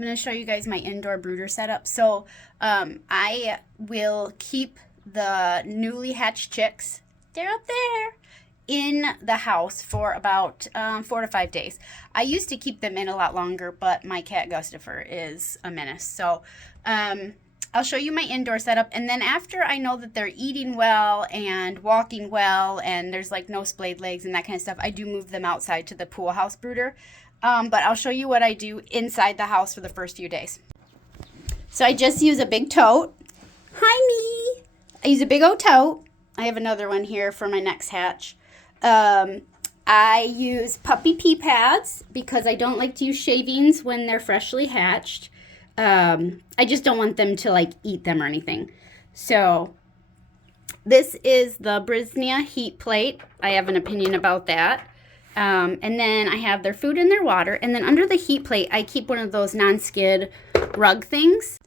I'm going to show you guys my indoor brooder setup. So I will keep the newly hatched chicks, they're up there, in the house for about 4 to 5 days. I used to keep them in a lot longer, but my cat Gustafer is a menace. So I'll show you my indoor setup, and then after I know that they're eating well and walking well and there's like no splayed legs and that kind of stuff, I do move them outside to the pool house brooder. But I'll show you what I do inside the house for the first few days. So I just use a big tote. Hi, me. I use a big old tote. I have another one here for my next hatch. I use puppy pee pads because I don't like to use shavings when they're freshly hatched. I just don't want them to like eat them or anything. So this is the Brisnia heat plate. I have an opinion about that. And then I have their food and their water. And then under the heat plate, I keep one of those non-skid rug things.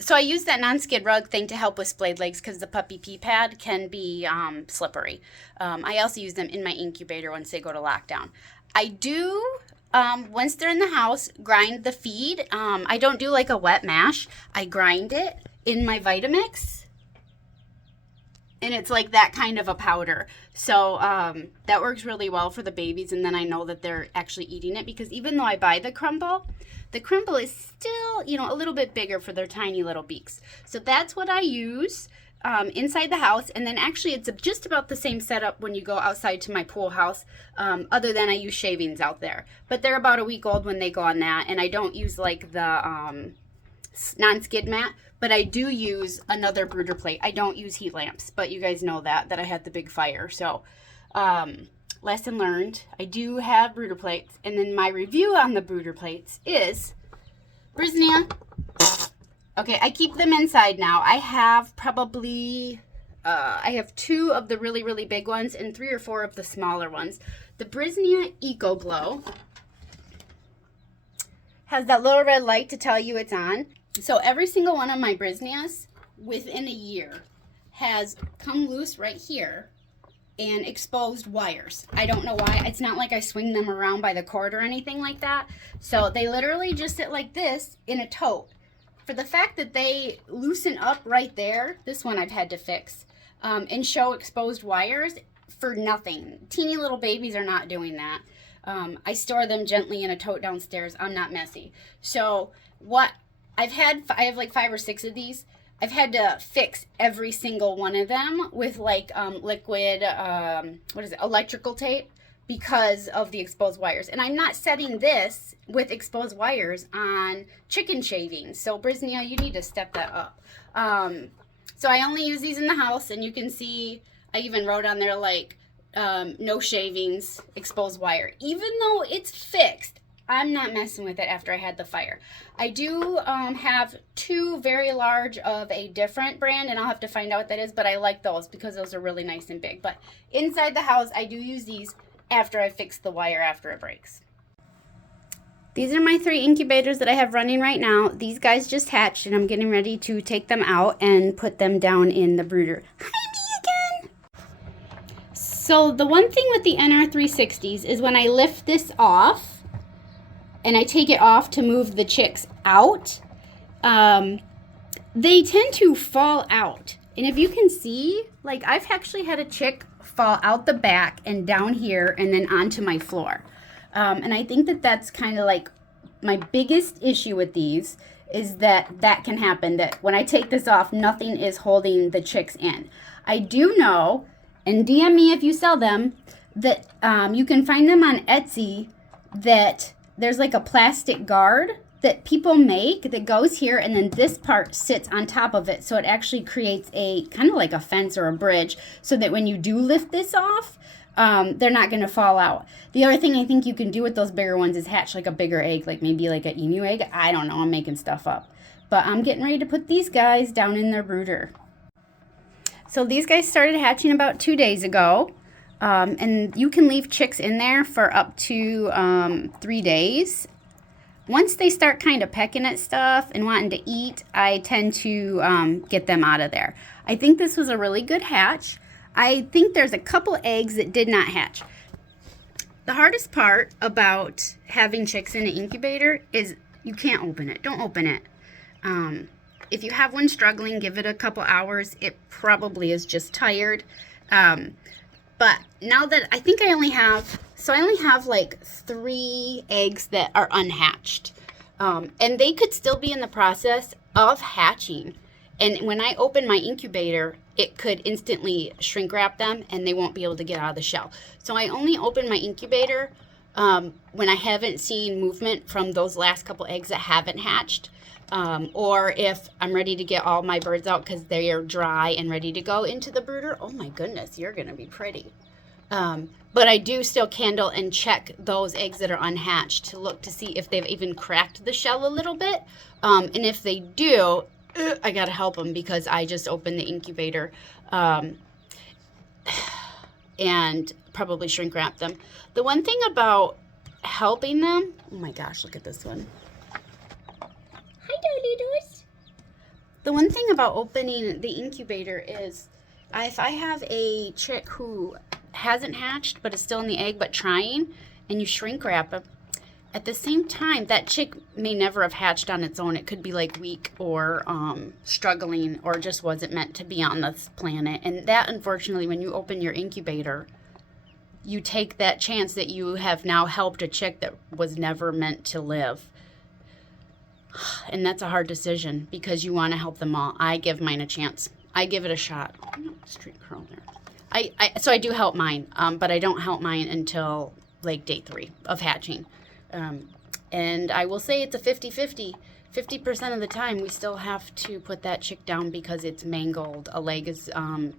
So I use that non-skid rug thing to help with splayed legs because the puppy pee pad can be slippery. I also use them in my incubator once they go to lockdown. I do, once they're in the house, grind the feed. I don't do like a wet mash. I grind it in my Vitamix. And it's like that kind of a powder. So that works really well for the babies. And then I know that they're actually eating it because even though I buy the crumble is still, a little bit bigger for their tiny little beaks. So that's what I use inside the house. And then actually it's just about the same setup when you go outside to my pool house, other than I use shavings out there. But they're about a week old when they go on that. And I don't use like the non-skid mat. But I do use another brooder plate. I don't use heat lamps, but you guys know that I had the big fire. So, lesson learned. I do have brooder plates. And then my review on the brooder plates is Brisnia. Okay, I keep them inside now. I have probably, I have 2 of the really, really big ones and 3 or 4 of the smaller ones. The Brisnia Eco Glow has that little red light to tell you it's on. So every single one of my Brisnias within a year has come loose right here and exposed wires. I don't know why. It's not like I swing them around by the cord or anything like that. So they literally just sit like this in a tote. For the fact that they loosen up right there, this one I've had to fix, and show exposed wires for nothing. Teeny little babies are not doing that. I store them gently in a tote downstairs. I'm not messy. So what I have like 5 or 6 of these. I've had to fix every single one of them with like liquid, electrical tape because of the exposed wires. And I'm not setting this with exposed wires on chicken shavings. So Brisnia, you need to step that up. So I only use these in the house, and you can see I even wrote on there like no shavings, exposed wire. Even though it's fixed, I'm not messing with it after I had the fire. I do have 2 very large of a different brand, and I'll have to find out what that is, but I like those because those are really nice and big. But inside the house, I do use these after I fix the wire after it breaks. These are my 3 incubators that I have running right now. These guys just hatched, and I'm getting ready to take them out and put them down in the brooder. Hi, me again! So the one thing with the NR360s is when I lift this off, and I take it off to move the chicks out, they tend to fall out. And if you can see, like I've actually had a chick fall out the back and down here and then onto my floor. And I think that that's kind of like my biggest issue with these is that can happen, that when I take this off, nothing is holding the chicks in. I do know, and DM me if you sell them, that you can find them on Etsy, that there's like a plastic guard that people make that goes here, and then this part sits on top of it. So it actually creates a kind of like a fence or a bridge so that when you do lift this off, they're not going to fall out. The other thing I think you can do with those bigger ones is hatch like a bigger egg, like maybe like an emu egg. I don't know. I'm making stuff up. But I'm getting ready to put these guys down in their brooder. So these guys started hatching about 2 days ago. And you can leave chicks in there for up to 3 days. Once they start kind of pecking at stuff and wanting to eat, I tend to get them out of there. I think this was a really good hatch. I think there's a couple eggs that did not hatch. The hardest part about having chicks in an incubator is You can't open it. Don't open it. If you have one struggling, give it a couple hours. It probably is just tired. But now that I think I only have like 3 eggs that are unhatched. And they could still be in the process of hatching. And when I open my incubator, it could instantly shrink wrap them and they won't be able to get out of the shell. So I only open my incubator when I haven't seen movement from those last couple eggs that haven't hatched. Or if I'm ready to get all my birds out because they are dry and ready to go into the brooder. Oh my goodness, you're going to be pretty. But I do still candle and check those eggs that are unhatched to look to see if they've even cracked the shell a little bit. And if they do, I got to help them because I just opened the incubator and probably shrink wrap them. The one thing about helping them, oh my gosh, look at this one. Hi, Dolitos. The one thing about opening the incubator is if I have a chick who hasn't hatched but is still in the egg but trying, and you shrink wrap them, at the same time, that chick may never have hatched on its own. It could be like weak or struggling or just wasn't meant to be on this planet. And that, unfortunately, when you open your incubator, you take that chance that you have now helped a chick that was never meant to live. And that's a hard decision because you want to help them all. I give mine a chance. I give it a shot. Oh, street curl there. So I do help mine, but I don't help mine until like day 3 of hatching. And I will say it's a 50-50. 50% of the time we still have to put that chick down because it's mangled. A leg is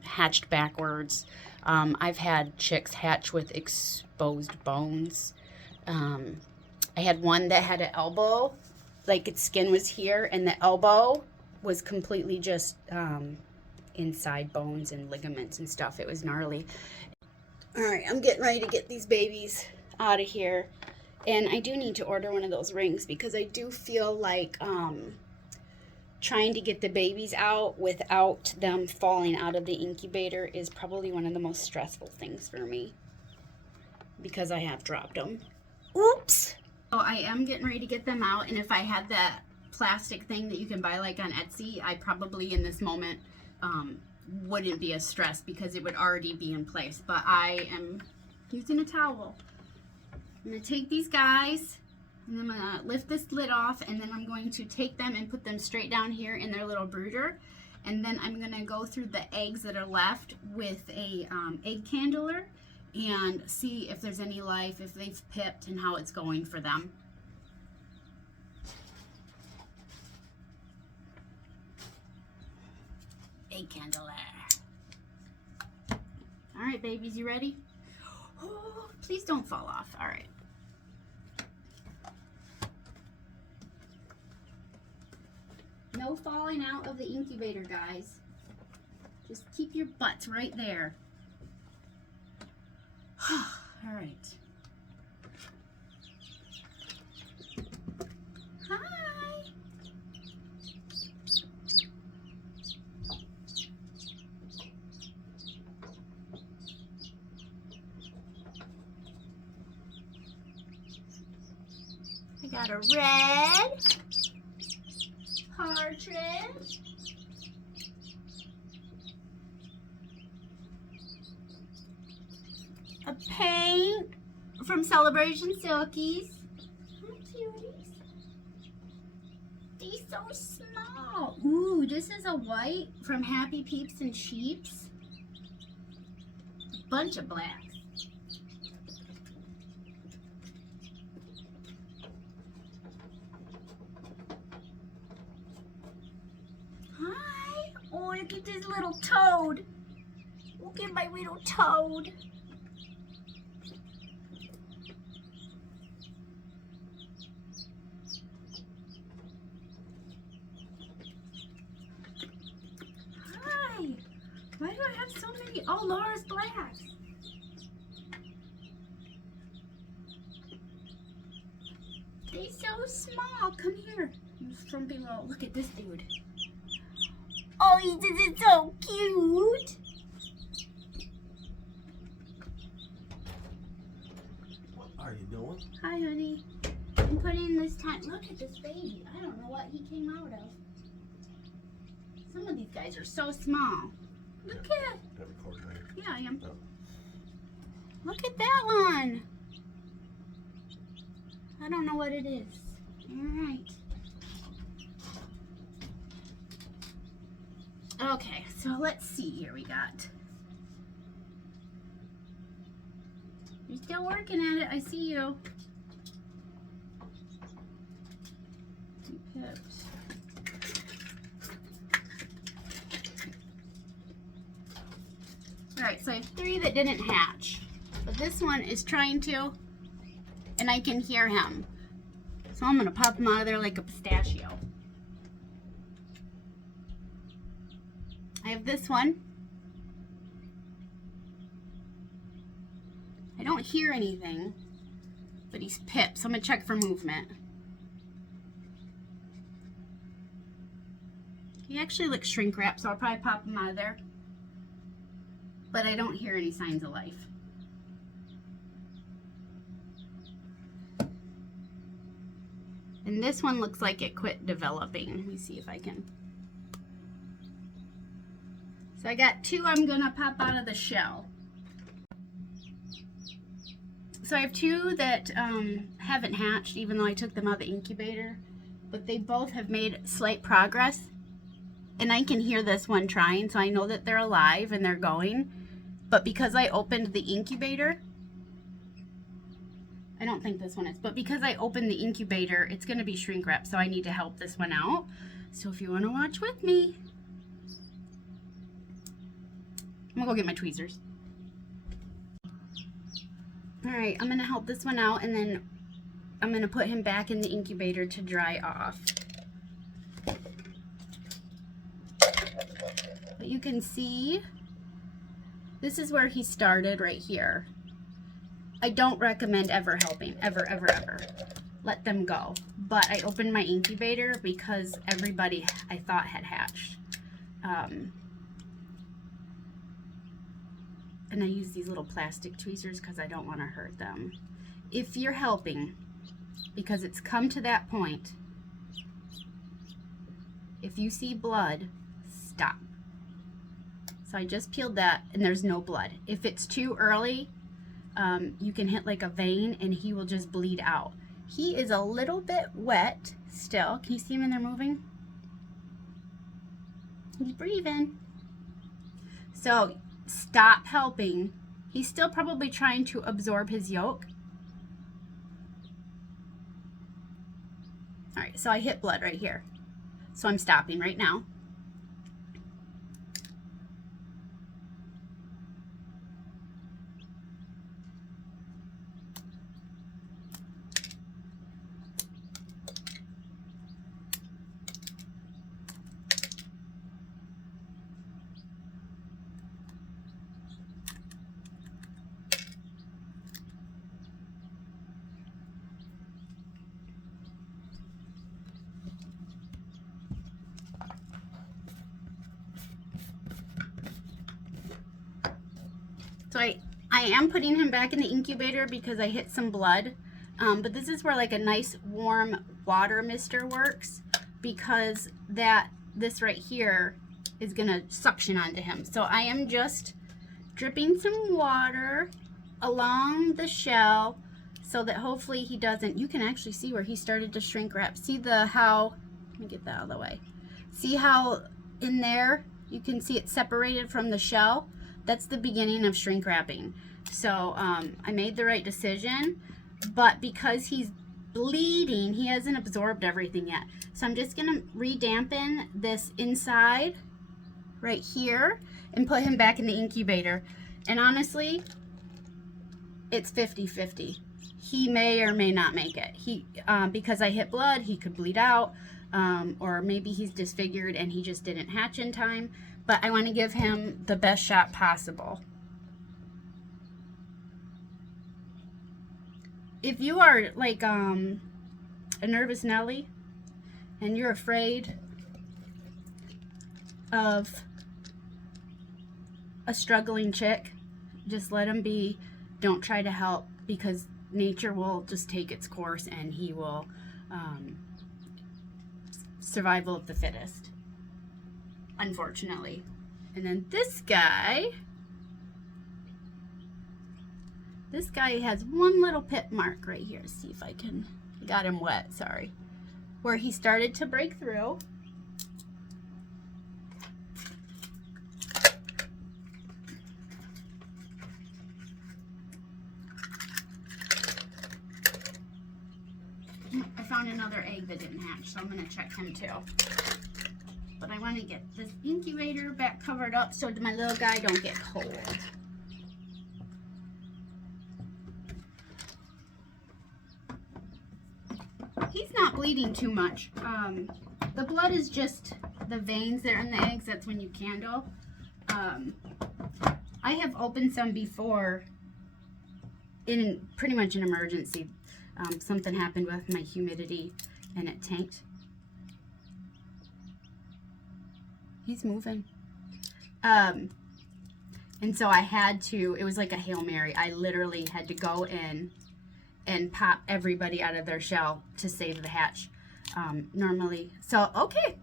hatched backwards. I've had chicks hatch with exposed bones. I had one that had an elbow, like its skin was here, and the elbow was completely just inside bones and ligaments and stuff. It was gnarly. All right, I'm getting ready to get these babies out of here. And I do need to order one of those rings because I do feel like trying to get the babies out without them falling out of the incubator is probably one of the most stressful things for me because I have dropped them. Oops! So I am getting ready to get them out, and if I had that plastic thing that you can buy like on Etsy, I probably in this moment wouldn't be as stressed because it would already be in place. But I am using a towel. I'm going to take these guys, and I'm going to lift this lid off, and then I'm going to take them and put them straight down here in their little brooder. And then I'm going to go through the eggs that are left with a egg candler and see if there's any life, if they've pipped, and how it's going for them. Egg candler. All right, babies, you ready? Oh, please don't fall off. All right. No falling out of the incubator, guys. Just keep your butts right there. All right. Hi. I got a red partridge, a pink from Celebration Silkies. Hi, cuties. These so small. Ooh, this is a white from Happy Peeps and Sheeps. A bunch of blacks. Hi. Oh, look at this little toad. Look at my little toad. Hi. Why do I have so many? Oh, Laura's blacks. They're so small. Come here. From below. Look at this dude. Oh, this is so cute. What are you doing? Hi, honey. I'm putting this time. Look at this baby. I don't know what he came out of. Some of these guys are so small. Look at. Yeah, I am. Oh. Look at that one. I don't know what it is. All right. Okay, so let's see here. We got. You're still working at it. I see you. 2 pips. All right, so I have 3 that didn't hatch, but this one is trying to, and I can hear him. So I'm gonna pop him out of there like a pistachio. I have this one. I don't hear anything, but he's pipped, so I'm gonna check for movement. He actually looks shrink wrapped, so I'll probably pop him out of there. But I don't hear any signs of life. And this one looks like it quit developing. Let me see if I can. So I got 2 I'm gonna pop out of the shell. So I have 2 that haven't hatched, even though I took them out of the incubator, but they both have made slight progress. And I can hear this one trying, so I know that they're alive and they're going. But because I opened the incubator, I don't think this one is, but because I opened the incubator, it's gonna be shrink wrapped, so I need to help this one out. So if you wanna watch with me, I'm gonna go get my tweezers. All right, I'm gonna help this one out, and then I'm gonna put him back in the incubator to dry off. But you can see, this is where he started right here. I don't recommend ever helping, ever, ever, ever. Let them go. But I opened my incubator because everybody I thought had hatched. And I use these little plastic tweezers because I don't want to hurt them. If you're helping, because it's come to that point, if you see blood, stop. So I just peeled that and there's no blood. If it's too early, you can hit like a vein and he will just bleed out. He is a little bit wet still. Can you see him in there moving? He's breathing. So stop helping. He's still probably trying to absorb his yolk. All right, so I hit blood right here. So I'm stopping right now. So I am putting him back in the incubator because I hit some blood. But this is where like a nice warm water mister works, because this right here is gonna suction onto him. So I am just dripping some water along the shell so that hopefully he doesn't, you can actually see where he started to shrink wrap. See how, let me get that out of the way. See how in there, you can see it separated from the shell? That's the beginning of shrink wrapping. So I made the right decision, but because he's bleeding, he hasn't absorbed everything yet. So I'm just gonna re-dampen this inside right here and put him back in the incubator. And honestly, it's 50-50. He may or may not make it. Because I hit blood, he could bleed out, or maybe he's disfigured and he just didn't hatch in time. But I want to give him the best shot possible. If you are like a nervous Nelly and you're afraid of a struggling chick, just let him be. Don't try to help, because nature will just take its course and he will survival of the fittest, unfortunately. And then this guy has one little pit mark right here. See if I got him wet, sorry, where he started to break through. I found another egg that didn't hatch, so I'm going to check him too. But I want to get this incubator back covered up so my little guy don't get cold. He's not bleeding too much. The blood is just the veins that are in the eggs. That's when you candle. I have opened some before in pretty much an emergency. Something happened with my humidity and it tanked. He's moving. And so I had to, it was like a Hail Mary. I literally had to go in and pop everybody out of their shell to save the hatch. Normally. So, okay.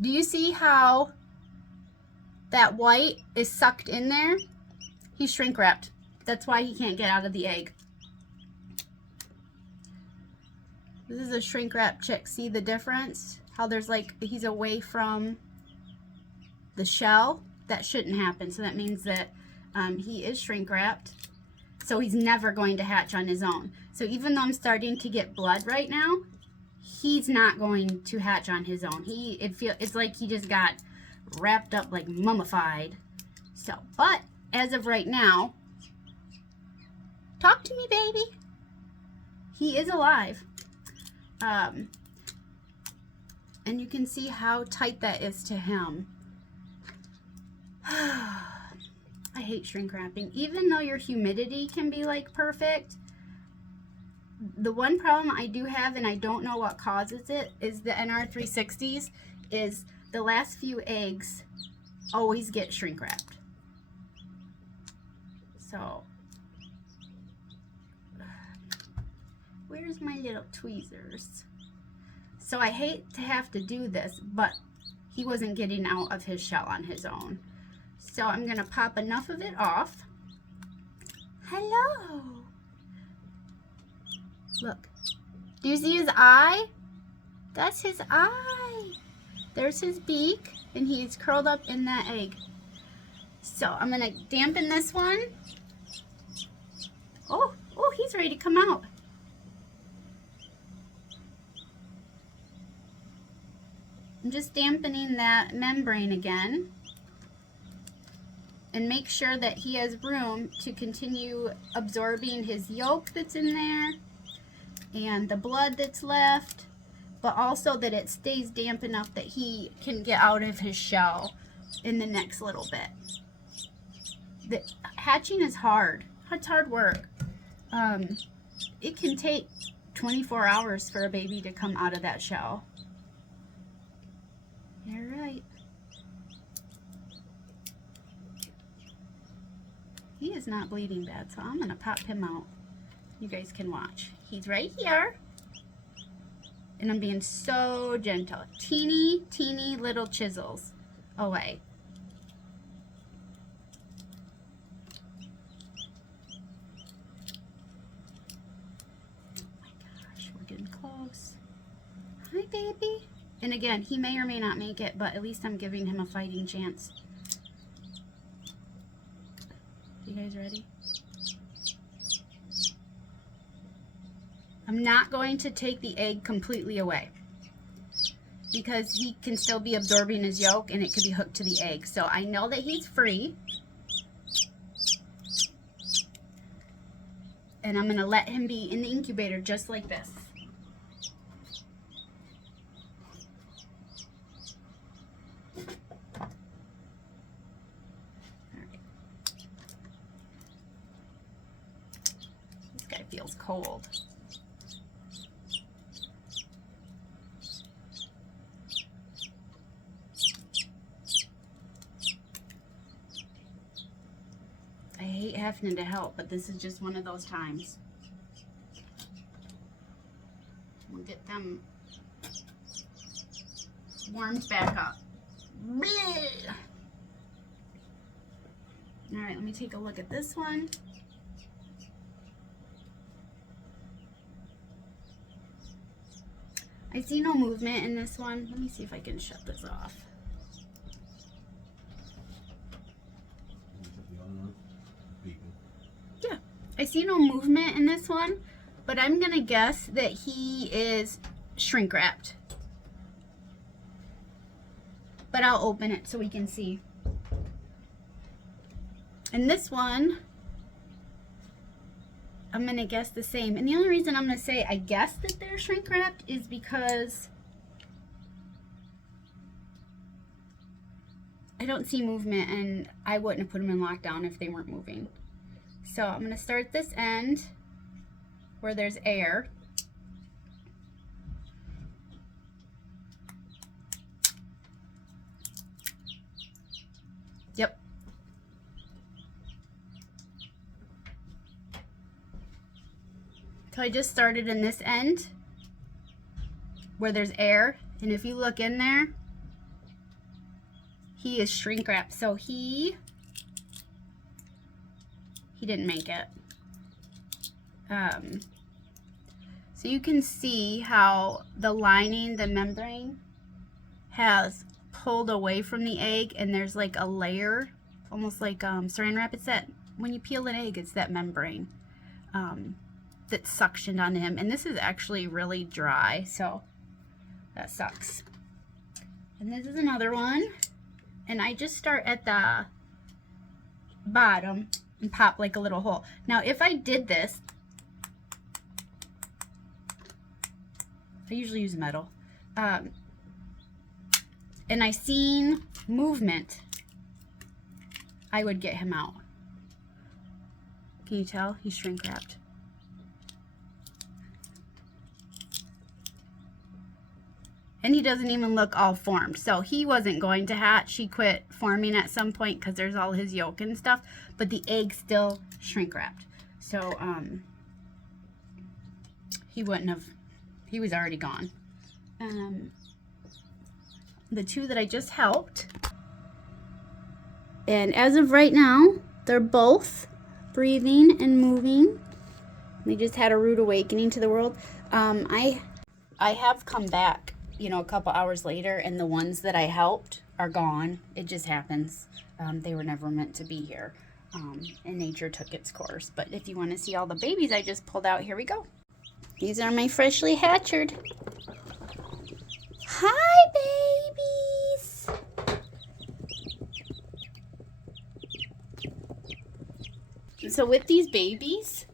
Do you see how that white is sucked in there? He's shrink wrapped. That's why he can't get out of the egg. This is a shrink wrapped chick. See the difference? How there's like, he's away from the shell. That shouldn't happen. So that means that he is shrink wrapped. So he's never going to hatch on his own. So even though I'm starting to get blood right now, he's not going to hatch on his own. It's like he just got wrapped up, like mummified. So, but as of right now, talk to me, baby. He is alive. And you can see how tight that is to him. I hate shrink wrapping. Even though your humidity can be like perfect, the one problem I do have, and I don't know what causes it, is the NR360s, is the last few eggs always get shrink wrapped. So, where's my little tweezers? So I hate to have to do this, but he wasn't getting out of his shell on his own. So I'm going to pop enough of it off. Hello. Look. Do you see his eye? That's his eye. There's his beak, and he's curled up in that egg. So I'm going to dampen this one. Oh, he's ready to come out. I'm just dampening that membrane again. And make sure that he has room to continue absorbing his yolk that's in there and the blood that's left, but also that it stays damp enough that he can get out of his shell in the next little bit. The hatching is hard. It's hard work. It can take 24 hours for a baby to come out of that shell. You're right. He is not bleeding bad, so I'm going to pop him out. You guys can watch. He's right here. And I'm being so gentle. Teeny, teeny little chisels away. Oh my gosh, we're getting close. Hi, baby. And again, he may or may not make it, but at least I'm giving him a fighting chance. You guys ready? I'm not going to take the egg completely away because he can still be absorbing his yolk and it could be hooked to the egg. So I know that he's free. And I'm going to let him be in the incubator just like this. Feels cold. I hate having to help, but this is just one of those times. warmed back up. Blech. All right, let me take a look at this one. I see no movement in this one. Let me see if I can shut this off. Yeah, I see no movement in this one, but I'm gonna guess that he is shrink wrapped. But I'll open it so we can see. And this one, I'm going to guess the same. And the only reason I'm going to say I guess that they're shrink wrapped is because I don't see movement, and I wouldn't have put them in lockdown if they weren't moving. So I'm going to start this end where there's air. Yep. So I just started in this end where there's air, and if you look in there, he is shrink wrapped. So he didn't make it. So you can see how the lining, the membrane, has pulled away from the egg, and there's like a layer, almost like saran wrap. It's that when you peel an egg, it's that membrane that's suctioned onto him. And this is actually really dry, so that sucks. And this is another one, and I just start at the bottom and pop like a little hole. Now if I did this, I usually use metal, and I seen movement, I would get him out. Can you tell? He's shrink wrapped. And he doesn't even look all formed. So he wasn't going to hatch. He quit forming at some point because there's all his yolk and stuff. But the egg's still shrink wrapped. So he wouldn't have, he was already gone. The two that I just helped. And as of right now, they're both breathing and moving. They just had a rude awakening to the world. I have come back, you know, a couple hours later, and the ones that I helped are gone. It just happens. They were never meant to be here. And nature took its course. But if you want to see all the babies I just pulled out, here we go. These are my freshly hatchered. Hi, babies. So with these babies,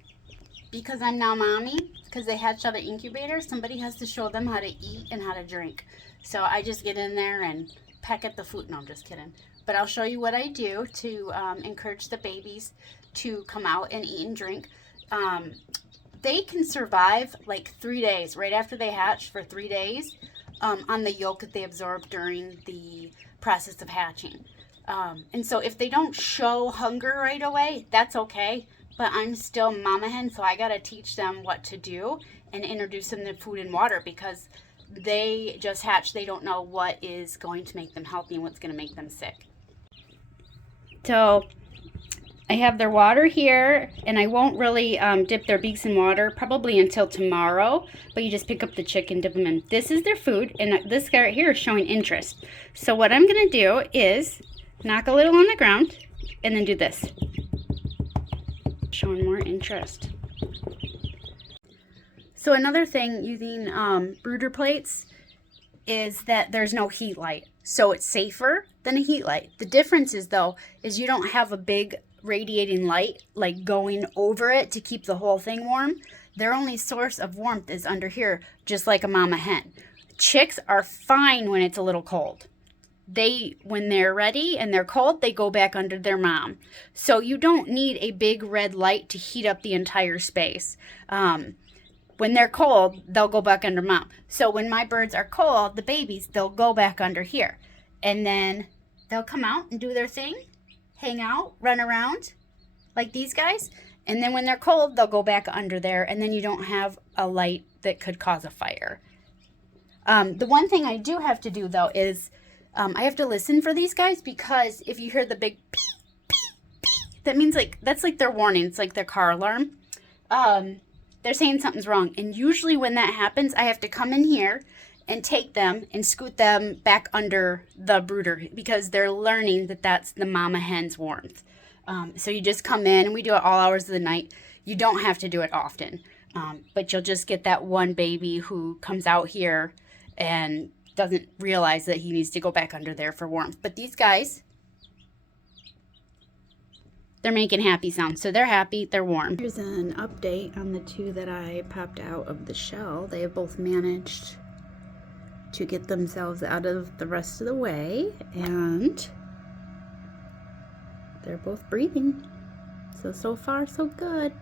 because I'm now mommy, because they hatched out of incubators, somebody has to show them how to eat and how to drink. So I just get in there and peck at the food. No, I'm just kidding. But I'll show you what I do to encourage the babies to come out and eat and drink. They can survive like 3 days, right after they hatch, for 3 days on the yolk that they absorb during the process of hatching. And so if they don't show hunger right away, that's okay. But I'm still mama hen, so I gotta teach them what to do and introduce them to food and water, because they just hatch. They don't know what is going to make them healthy and what's going to make them sick. So I have their water here, and I won't really dip their beaks in water probably until tomorrow, but you just pick up the chick and dip them in. This is their food, and this guy right here is showing interest. So what I'm going to do is knock a little on the ground and then do this. Showing more interest. So another thing using brooder plates is that there's no heat light. So it's safer than a heat light. The difference is, though, is you don't have a big radiating light like going over it to keep the whole thing warm. Their only source of warmth is under here, just like a mama hen. Chicks are fine when it's a little cold. When they're ready and they're cold, they go back under their mom. So you don't need a big red light to heat up the entire space. When they're cold, they'll go back under mom. So when my birds are cold, the babies, they'll go back under here. And then they'll come out and do their thing, hang out, run around like these guys. And then when they're cold, they'll go back under there. And then you don't have a light that could cause a fire. The one thing I do have to do, though, is I have to listen for these guys, because if you hear the big pee, that means like, that's like their warning. It's like their car alarm. They're saying something's wrong. And usually when that happens, I have to come in here and take them and scoot them back under the brooder, because they're learning that that's the mama hen's warmth. So you just come in, and we do it all hours of the night. You don't have to do it often. But you'll just get that one baby who comes out here and doesn't realize that he needs to go back under there for warmth. But these guys, they're making happy sounds. So they're happy, they're warm. Here's an update on the two that I popped out of the shell. They have both managed to get themselves out of the rest of the way, and they're both breathing. So far, so good.